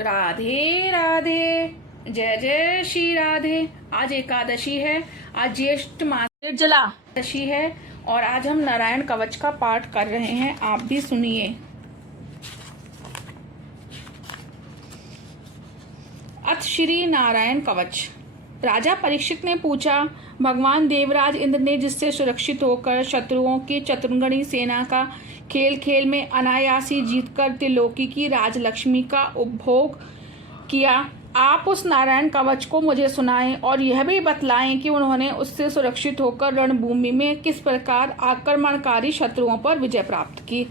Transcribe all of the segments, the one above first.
राधे राधे, जय जय श्री राधे। आज एकादशी है, आज ज्येष्ठ मास निर्जला एकादशी है और आज हम नारायण कवच का पाठ कर रहे हैं। आप भी सुनिए। अथ श्री नारायण कवच। राजा परीक्षित ने पूछा, भगवान देवराज इंद्र ने जिससे सुरक्षित होकर शत्रुओं की चतुर्गणी सेना का खेल खेल में अनायासी जीतकर त्रिलोकी की राजलक्ष्मी का उपभोग किया, आप उस नारायण कवच को मुझे सुनाएं और यह भी बतलाएं कि उन्होंने उससे सुरक्षित होकर रणभूमि में किस प्रकार आक्रमणकारी शत्रुओं पर विजय प्राप्त की।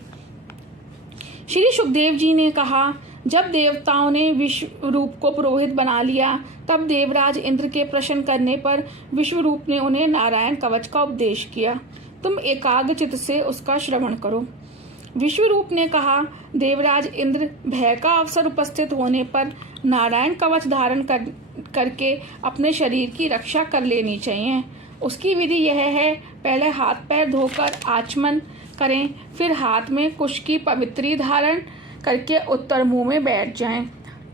श्री सुखदेव जी ने कहा, जब देवताओं ने विश्व रूप को पुरोहित बना लिया, तब देवराज इंद्र के प्रश्न करने पर विश्व रूप ने उन्हें नारायण कवच का उपदेश किया। तुम एकाग्र चित्त से उसका श्रवण करो। विश्व रूप ने कहा, देवराज इंद्र, भय का अवसर उपस्थित होने पर नारायण कवच धारण करके अपने शरीर की रक्षा कर लेनी चाहिए। उसकी विधि यह है, पहले हाथ पैर धोकर आचमन करें, फिर हाथ में कुश की पवित्री धारण करके उत्तर मुंह में बैठ जाएं।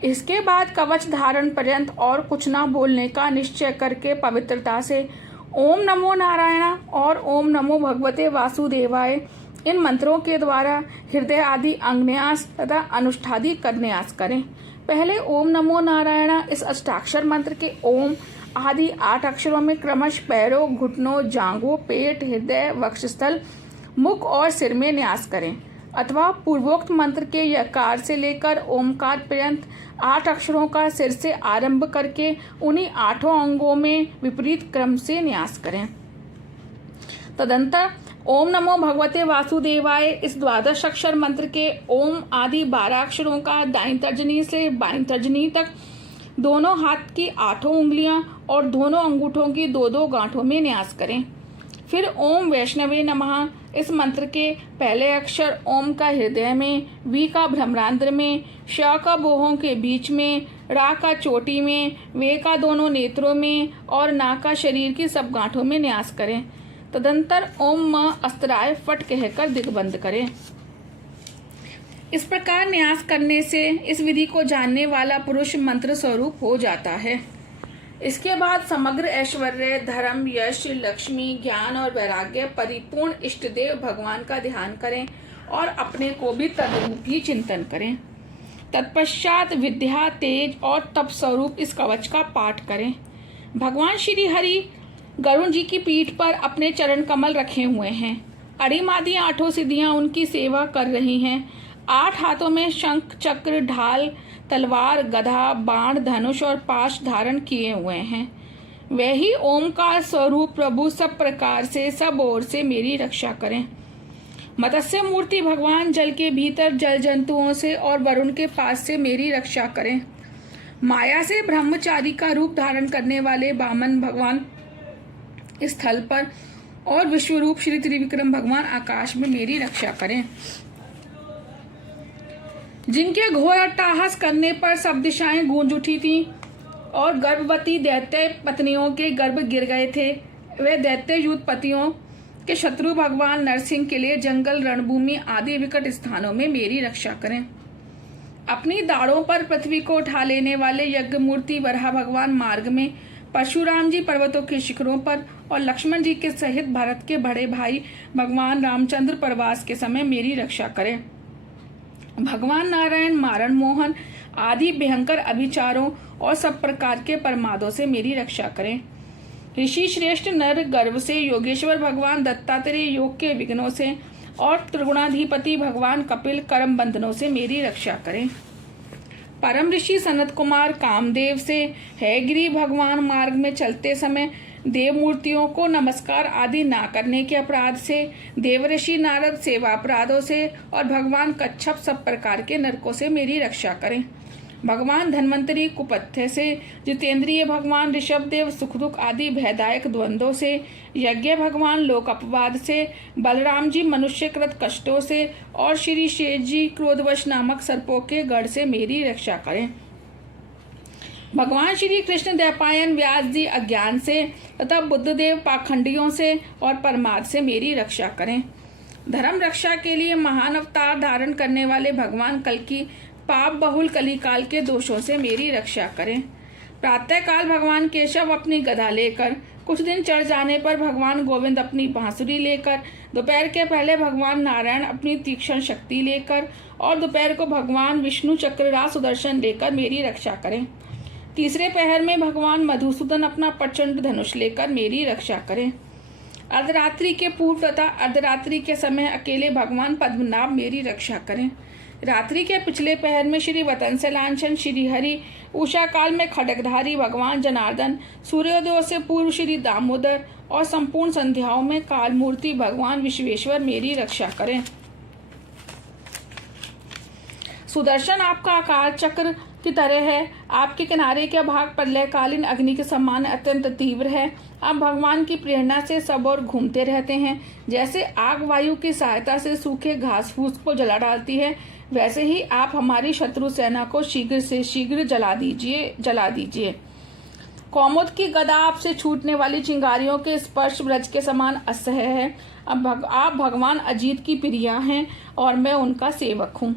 इसके बाद कवच धारण पर्यंत और कुछ न बोलने का निश्चय करके पवित्रता से ओम नमो नारायण और ओम नमो भगवते वासुदेवाय इन मंत्रों के द्वारा हृदय आदि अंगन्यास तथा अनुष्ठादि करन्यास करें। पहले ओम नमो नारायण इस अष्टाक्षर मंत्र के ओम आदि 8 अक्षरों में क्रमश पैरों, घुटनों, जांघों, पेट, हृदय, वक्षस्थल, मुख और सिर में न्यास करें, अथवा पूर्वोक्त मंत्र के यकार से लेकर ओमकार पर्यंत 8 अक्षरों का सिर से आरंभ करके उन्हीं 8 अंगों में विपरीत क्रम से न्यास करें। तदंतर ओम नमो भगवते वासुदेवाय इस 12 अक्षर मंत्र के ओम आदि 12 अक्षरों का दाईं तर्जनी से बाईं तर्जनी तक दोनों हाथ की 8 उंगलियां और दोनों अंगूठों की 2-2 गांठों में न्यास करें। फिर ओम वैष्णवे नमः इस मंत्र के पहले अक्षर ओम का हृदय में, वी का भ्रमरांध्र में, श का बोहों के बीच में, रा का चोटी में, वे का दोनों नेत्रों में और ना का शरीर की सब गांठों में न्यास करें। तदंतर ओम म अस्त्राय फट कहकर दिग्बंध करें। इस प्रकार न्यास करने से इस विधि को जानने वाला पुरुष मंत्र स्वरूप हो जाता है। इसके बाद समग्र ऐश्वर्य, धर्म, यश, लक्ष्मी, ज्ञान और वैराग्य परिपूर्ण इष्ट देव भगवान का ध्यान करें और अपने को भी तदरूप ही चिंतन करें। तत्पश्चात विद्या, तेज और तप स्वरूप इस कवच का पाठ करें। भगवान श्री हरि गरुण जी की पीठ पर अपने चरण कमल रखे हुए हैं। अड़िमादी 8 सिद्धियां उनकी सेवा कर रही हैं। 8 हाथों में शंख, चक्र, ढाल, तलवार, गदा, बाण, धनुष और पाश धारण किए हुए हैं। वही ओमकार स्वरूप प्रभु सब प्रकार से सब ओर से मेरी रक्षा करें। मत्स्य मूर्ति भगवान जल के भीतर जल जंतुओं से और वरुण के पास से मेरी रक्षा करें। माया से ब्रह्मचारी का रूप धारण करने वाले वामन भगवान स्थल पर और विश्वरूप श्री त्रिविक्रम भगवान आकाश में मेरी रक्षा करें। जिनके घोर अट्टहास करने पर सब दिशाएं गूंज उठी थीं और गर्भवती दैत्य पत्नियों के गर्भ गिर गए थे, वे दैत्य युद्धपतियों के शत्रु भगवान नरसिंह के लिए जंगल, रणभूमि आदि विकट स्थानों में मेरी रक्षा करें। अपनी दाढ़ों पर पृथ्वी को उठा लेने वाले यज्ञ मूर्ति वराह भगवान मार्ग में, परशुराम जी पर्वतों के शिखरों पर और लक्ष्मण जी के सहित भरत के बड़े भाई भगवान रामचंद्र प्रवास के समय मेरी रक्षा करें। भगवान नारायण मारण मोहन आदि भयंकर अभिचारों और सब प्रकार के प्रमादों से मेरी रक्षा करें। ऋषि श्रेष्ठ नर गर्भ से, योगेश्वर भगवान दत्तात्रेय योग के विघ्नों से और त्रिगुणाधिपति भगवान कपिल कर्म बंधनों से मेरी रक्षा करें। परम ऋषि सनत कुमार कामदेव से, हैगिरी भगवान मार्ग में चलते समय देव मूर्तियों को नमस्कार आदि ना करने के अपराध से, देवऋषि नारद सेवा अपराधों से और भगवान कच्छप सब प्रकार के नरकों से मेरी रक्षा करें। भगवान धन्वंतरी कुपथ्य से, जितेंद्रिय भगवान ऋषभ देव सुख दुख आदि भयदायक द्वंद्वों से, यज्ञ भगवान लोक अपवाद से, बलराम जी मनुष्यकृत कष्टों से और श्री शेष जी क्रोधवश नामक सर्पों के गढ़ से मेरी रक्षा करें। भगवान श्री कृष्ण द्वैपायन व्यास जी अज्ञान से तथा बुद्धदेव पाखंडियों से और प्रमाद से मेरी रक्षा करें। धर्म रक्षा के लिए महान अवतार धारण करने वाले भगवान कल की पाप बहुल कलिकाल के दोषों से मेरी रक्षा करें। प्रातःकाल भगवान केशव अपनी गदा लेकर, कुछ दिन चढ़ जाने पर भगवान गोविंद अपनी बांसुरी लेकर, दोपहर के पहले भगवान नारायण अपनी तीक्ष्ण शक्ति लेकर और दोपहर को भगवान विष्णु चक्रराज सुदर्शन लेकर मेरी रक्षा करें। तीसरे पहर में भगवान मधुसूदन अपना प्रचंड धनुष लेकर मेरी रक्षा करें। अर्धरात्रि के पूर्व तथा अर्धरात्रि के समय अकेले भगवान पद्मनाभ मेरी रक्षा करें। रात्रि के पिछले पहर में श्री वत्सलांचन श्री हरि, उषा काल में खड्गधारी भगवान जनार्दन, सूर्योदय से पूर्व श्री दामोदर और संपूर्ण संध्याओं में काल मूर्ति भगवान विश्वेश्वर मेरी रक्षा करें। सुदर्शन आपका आकार चक्र की तरह है। आपके किनारे का भाग प्रलयकालीन अग्नि के समान अत्यंत तीव्र है। आप भगवान की प्रेरणा से सब ओर घूमते रहते हैं। जैसे आग वायु की सहायता से सूखे घास फूस को जला डालती है, वैसे ही आप हमारी शत्रु सेना को शीघ्र से शीघ्र जला दीजिए। कौमुद की गदा आपसे छूटने वाली चिंगारियों के स्पर्श ब्रज के समान असह्य है। आप भगवान अजीत की प्रिया हैं और मैं उनका सेवक हूँ,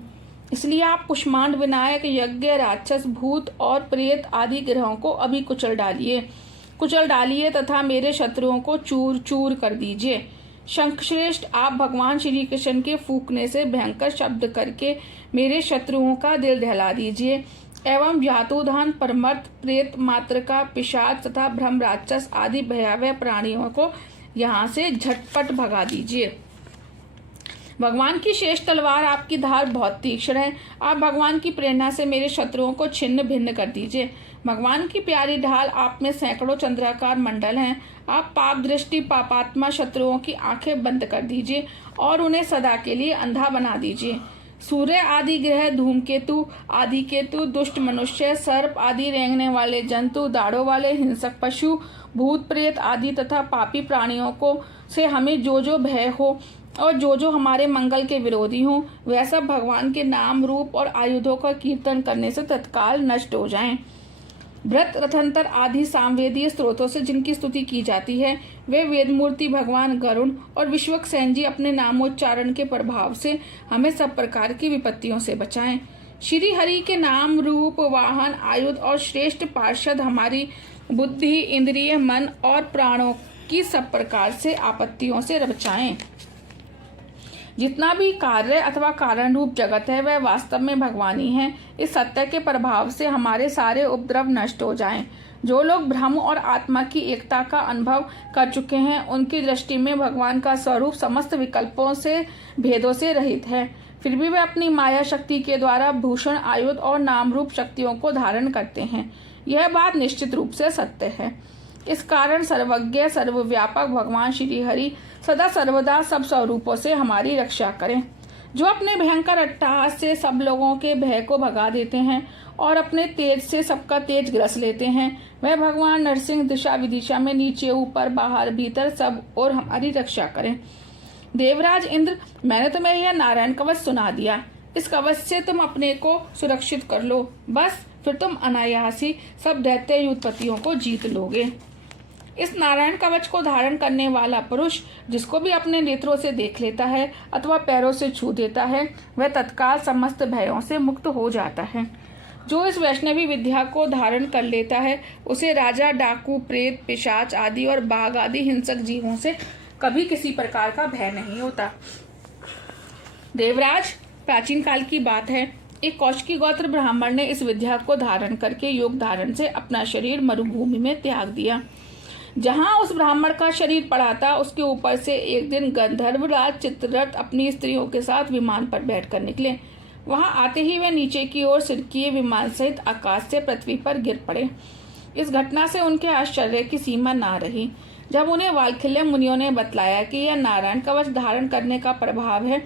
इसलिए आप कुष्मांड विनायक, यज्ञ, राक्षस, भूत और प्रेत आदि ग्रहों को अभी कुचल डालिए तथा मेरे शत्रुओं को चूर चूर कर दीजिए। शंखश्रेष्ठ, आप भगवान श्री कृष्ण के फूंकने से भयंकर शब्द करके मेरे शत्रुओं का दिल दहला दीजिए एवं व्यातुधान, परमर्थ, प्रेत, मातृका, पिशाच तथा भ्रम राक्षस आदि भयावह प्राणियों को यहाँ से झटपट भगा दीजिए। भगवान की शेष तलवार आपकी धार बहुत तीक्ष्ण है। आप भगवान की प्रेरणा से मेरे शत्रुओं को छिन्न भिन्न कर दीजिए। भगवान की प्यारी ढाल आप में सैकड़ों चंद्राकार मंडल हैं। आप पाप दृष्टि पापात्मा शत्रुओं की आंखें बंद कर दीजिए और उन्हें सदा के लिए अंधा बना दीजिए। सूर्य आदि ग्रह, धूमकेतु आदि केतु, दुष्ट मनुष्य, सर्प आदि रेंगने वाले जंतु, दाढ़ों वाले हिंसक पशु, भूत प्रेत आदि तथा पापी प्राणियों को से हमें जो जो भय हो और जो हमारे मंगल के विरोधी हों, वह सब भगवान के नाम, रूप और आयुधों का कीर्तन करने से तत्काल नष्ट हो जाएं। व्रत, रथंतर आदि सामवेदीय स्त्रोतों से जिनकी स्तुति की जाती है, वे वेदमूर्ति भगवान गरुण और विश्वक्सेन जी अपने नामोच्चारण के प्रभाव से हमें सब प्रकार की विपत्तियों से बचाएं। श्री हरि के नाम, रूप, वाहन, आयुध और श्रेष्ठ पार्षद हमारी बुद्धि, इंद्रिय, मन और प्राणों की सब प्रकार से आपत्तियों से बचाएं। जितना भी कार्य अथवा कारण रूप जगत है वह वास्तव में भगवान ही है। इस सत्य के प्रभाव से हमारे सारे उपद्रव नष्ट हो जाएं। जो लोग ब्रह्म और आत्मा की एकता का अनुभव कर चुके हैं, उनकी दृष्टि में भगवान का स्वरूप समस्त विकल्पों से, भेदों से रहित है। फिर भी वे अपनी माया शक्ति के द्वारा भूषण, आयुध और नाम रूप शक्तियों को धारण करते हैं। यह बात निश्चित रूप से सत्य है। इस कारण सर्वज्ञ सर्वव्यापक भगवान श्री हरि सदा सर्वदा सब स्वरूपों से हमारी रक्षा करें। जो अपने भयंकर अट्टहास से सब लोगों के भय को भगा देते हैं और अपने तेज से सबका तेज ग्रस लेते हैं, वह भगवान नरसिंह दिशा विदिशा में नीचे ऊपर बाहर भीतर सब और हमारी रक्षा करें। देवराज इंद्र, मैंने तुम्हें यह नारायण कवच सुना दिया। इस कवच से तुम अपने को सुरक्षित कर लो, बस फिर तुम अनायास ही सब दैत्य युद्धपतियों को जीत लोगे। इस नारायण कवच को धारण करने वाला पुरुष जिसको भी अपने नेत्रों से देख लेता है अथवा पैरों से छू देता है, वह तत्काल समस्त भयों से मुक्त हो जाता है। जो इस वैष्णवी विद्या को धारण कर लेता है, उसे राजा, डाकू, प्रेत, पिशाच आदि और बाघ आदि हिंसक जीवों से कभी किसी प्रकार का भय नहीं होता। देवराज, प्राचीन काल की बात है, एक कौशिकी गोत्र ब्राह्मण ने इस विद्या को धारण करके योग धारण से अपना शरीर मरुभूमि में त्याग दिया। जहां उस ब्राह्मण का शरीर पड़ा था, उसके ऊपर से एक दिन गंधर्वराज चित्ररथ अपनी स्त्रियों के साथ विमान पर बैठकर निकले। वहां आते ही वे नीचे की ओर सिरकिए विमान सहित आकाश से पृथ्वी पर गिर पड़े। इस घटना से उनके आश्चर्य की सीमा ना रही। जब उन्हें वाल्खिल्य मुनियों ने बतलाया कि यह नारायण कवच धारण करने का प्रभाव है,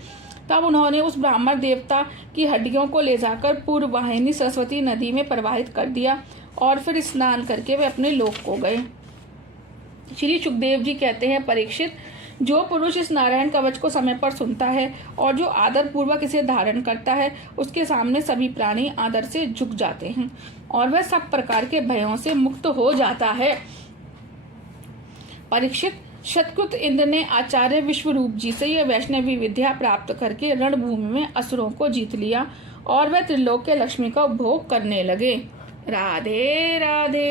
तब उन्होंने उस ब्राह्मण देवता की हड्डियों को ले जाकर पूर्व वाहिनी सरस्वती नदी में प्रवाहित कर दिया और फिर स्नान करके वे अपने लोक को गए। श्री सुखदेव जी कहते हैं, परीक्षित, जो पुरुष इस नारायण कवच को समय पर सुनता है और जो आदर पूर्वक इसे धारण करता है, उसके सामने सभी प्राणी आदर से झुक जाते हैं और वह सब प्रकार के भयों से मुक्त हो जाता है। परीक्षित, शतकृत इंद्र ने आचार्य विश्वरूप जी से यह वैष्णवी विद्या प्राप्त करके रणभूमि में असुरों को जीत लिया और वह त्रिलोक्य लक्ष्मी का उपभोग करने लगे। राधे राधे।